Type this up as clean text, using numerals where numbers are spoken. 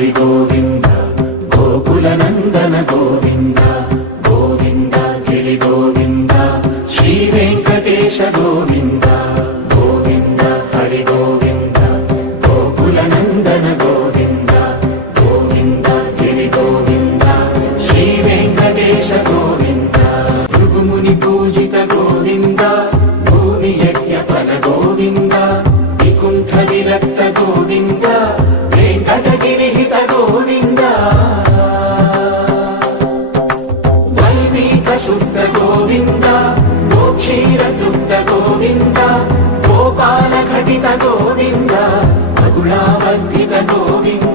హరి గోవింద గోకుల నందన గోవింద గోవింద గిరి గోవింద శ్రీ వెంకటేశ గోవింద గోవింద హరి గోవింద గోకుల నందన గోవింద గోవింద గిరి గోవింద శ్రీ వెంకటేశ గోవింద భృగుముని పూజిత గోవింద భూమి యజ్ఞ ఫల గోవింద వికుంఠ విరక్త గోవింద వెంకటగిరిహిత గోవింద వల్మీక శుద్ధ గోవింద గోక్షీర తృప్త గోవింద గోపాల ఘటిత గోవింద బహుళావర్ధిత గోవింద